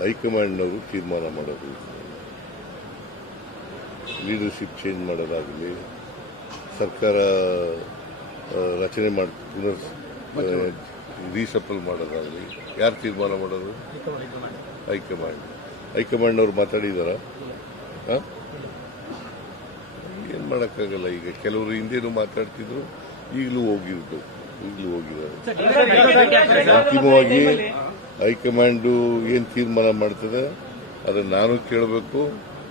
ಹೈಕಮಾಂಡ್ನವರು ತೀರ್ಮಾನ ಮಾಡೋದು, leadership change ಮಾಡೋದಾಗಲಿ, ಸರ್ಕಾರ ರಚನೆ ಮಾಡಿ ಪುನರ್ ರೀಸಫಲ್ ಮಾಡೋದಾಗಲಿ ಯಾರು ತೀರ್ಮಾನ ಮಾಡೋದು? ಹೈಕಮಾಂಡ್ನವ್ರು ಮಾತಾಡಿದಾರ? ಏನು ಮಾಡೋಕ್ಕಾಗಲ್ಲ. ಈಗ ಕೆಲವರು ಹಿಂದೇನು ಮಾತಾಡ್ತಿದ್ರು, ಈಗಲೂ ಹೋಗಿದ್ದಾರೆ. ಅಂತಿಮವಾಗಿ ಹೈಕಮಾಂಡು ಏನು ತೀರ್ಮಾನ ಮಾಡ್ತದೆ ಅದನ್ನು ನಾನು ಕೇಳಬೇಕು,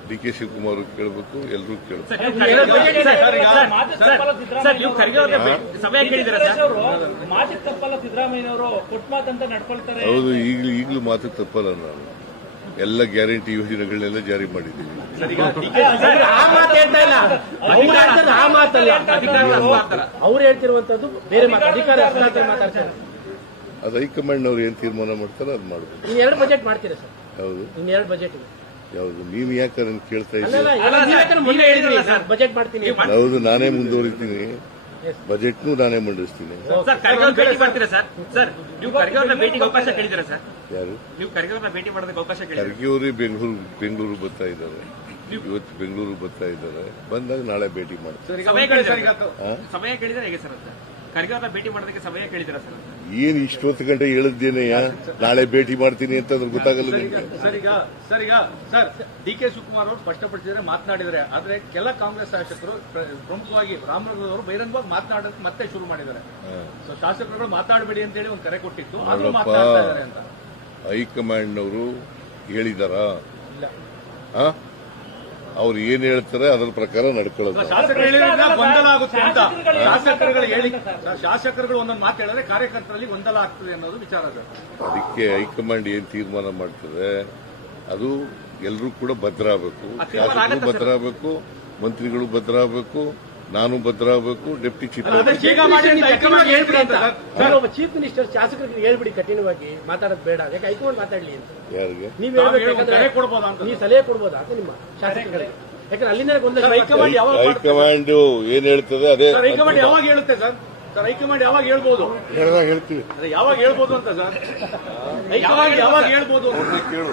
ಡಿ ಕೆ ಶಿವಕುಮಾರ್ ಕೇಳಬೇಕು, ಎಲ್ಲರೂ ಕೇಳಬೇಕು. ಹೌದು, ಈಗಲೂ ಮಾತು ತಪ್ಪಲ್ಲ. ನಾನು ಎಲ್ಲ ಗ್ಯಾರಂಟಿ ಯೋಜನೆಗಳನ್ನೆಲ್ಲ ಜಾರಿ ಮಾಡಿದ್ದೀವಿ. ಅವ್ರು ಹೇಳ್ತಿರುವಂತದ್ದು ಬೇರೆ ಅಧಿಕಾರ ಅದು ಹೈಕಮಾಂಡ್ನವ್ರು ಏನ್ ತೀರ್ಮಾನ ಮಾಡ್ತಾರೋ ಅದು ಮಾಡಬೇಕು. ಇನ್ನೆರಡು ಬಜೆಟ್ ಮಾಡ್ತೀರಾ ಸರ್? ಹೌದು, ಇನ್ನೆರಡು ಬಜೆಟ್. ಯಾವುದು? ನೀವ್ ಯಾಕೆ ಅದನ್ನು ಕೇಳ್ತಾ ಇದ್ದೀರಿ? ಬಜೆಟ್ ಮಾಡ್ತೀನಿ. ಹೌದು, ನಾನೇ ಮುಂದುವರಿತೀನಿ, ಬಜೆಟ್ನು ನಾನೇ ಮಂಡಿಸ್ತೀನಿ. ಯಾರು? ಖರ್ಗೆ ಅವರೇ ಬೆಂಗಳೂರು ಬರ್ತಾ ಇದ್ದಾರೆ. ಇವತ್ತು ಬೆಂಗಳೂರು ಬರ್ತಾ ಇದ್ದಾರೆ. ಬಂದಾಗ ನಾಳೆ ಭೇಟಿ ಮಾಡ್ತಾರೆ. ಸಮಯ ಕೇಳಿದ್ರೆ ಹೇಗೆ ಸರ್? ಖರ್ಗೆ ಅವರನ್ನ ಭೇಟಿ ಮಾಡೋದಕ್ಕೆ ಸಮಯ ಕೇಳಿದಿರಾ ಸರ್? ಏನ್ ಇಷ್ಟೊತ್ತು ಗಂಟೆ ಹೇಳಿದ್ದೇನೆಯ ನಾಳೆ ಭೇಟಿ ಮಾಡ್ತೀನಿ ಅಂತ ಅದ್ರ ಗೊತ್ತಾಗಲ್ಲ ನಿಮ್ಗೆ. ಸರ್ ಡಿ ಕೆ ಶಿವಕುಮಾರ್ ಅವರು ಸ್ಪಷ್ಟಪಡಿಸಿದರೆ ಮಾತನಾಡಿದರೆ, ಆದ್ರೆ ಕೆಲ ಕಾಂಗ್ರೆಸ್ ಶಾಸಕರು ಪ್ರಮುಖವಾಗಿ ರಾಮನಗರದವರು ಬಹಿರಂಗವಾಗಿ ಮಾತನಾಡೋಕೆ ಮತ್ತೆ ಶುರು ಮಾಡಿದ್ದಾರೆ. ಶಾಸಕರುಗಳು ಮಾತಾಡಬೇಡಿ ಅಂತ ಹೇಳಿ ಒಂದು ಕರೆ ಕೊಟ್ಟಿತ್ತು, ಆದ್ರೂ ಮಾತನಾಡ್ತಾ ಇದ್ದಾರೆ ಅಂತ ಹೈಕಮಾಂಡ್ನವರು ಹೇಳಿದಾರಾ? ಅವ್ರು ಏನ್ ಹೇಳ್ತಾರೆ ಅದರ ಪ್ರಕಾರ ನಡ್ಕೊಳ್ಳೋದು. ಗೊಂದಲ ಆಗುತ್ತೆ ಅಂತ ಶಾಸಕರುಗಳು ಒಂದೊಂದು ಮಾತು ಹೇಳಿದ್ರೆ ಕಾರ್ಯಕರ್ತರಲ್ಲಿ ಗೊಂದಲ ಆಗ್ತದೆ ಅನ್ನೋದು ವಿಚಾರ ಸರ್. ಅದಕ್ಕೆ ಹೈಕಮಾಂಡ್ ಏನ್ ತೀರ್ಮಾನ ಮಾಡ್ತದೆ ಅದು ಎಲ್ಲರೂ ಕೂಡ ಭದ್ರ ಆಗಬೇಕು. ಶಾಸಕರು ಭದ್ರ ಆಗಬೇಕು, ಮಂತ್ರಿಗಳು ಭದ್ರ ಆಗಬೇಕು, ನಾನು ಭದ್ರ ಆಗಬೇಕು, ಡೆಪ್ಟಿ ಚೀಫ್ ಚೀಫ್ ಮಿನಿಸ್ಟರ್ ಶಾಸಕರಿಗೆ ಹೇಳ್ಬಿಡಿ ಕಠಿಣವಾಗಿ ಮಾತಾಡೋದು ಬೇಡ, ಯಾಕೆ ಹೈಕಮಾಂಡ್ ಮಾತಾಡ್ಲಿ ಅಂತ. ಯಾರಿಗೆ ನೀವು ಸಲಹೆ ಕೊಡ್ಬೋದಾ ಅಂತ ನಿಮ್ಮ ಶಾಸಕರಿಗೆ? ಯಾಕಂದ್ರೆ ಅಲ್ಲಿಂದ ಹೈಕಮಾಂಡ್ ಏನ್ ಹೇಳ್ತದೆ ಅದೇ. ಹೈಕಮಾಂಡ್ ಯಾವಾಗ ಹೇಳುತ್ತೆ ಸರ್? ಹೈಕಮಾಂಡ್ ಯಾವಾಗ ಹೇಳ್ಬೋದು? ಹೇಳ್ತೀವಿ. ಯಾವಾಗ ಹೇಳ್ಬೋದು ಅಂತ ಸರ್? ಹೈಕಮಾಂಡ್ ಯಾವಾಗ ಹೇಳ್ಬೋದು? ಕೇಳು.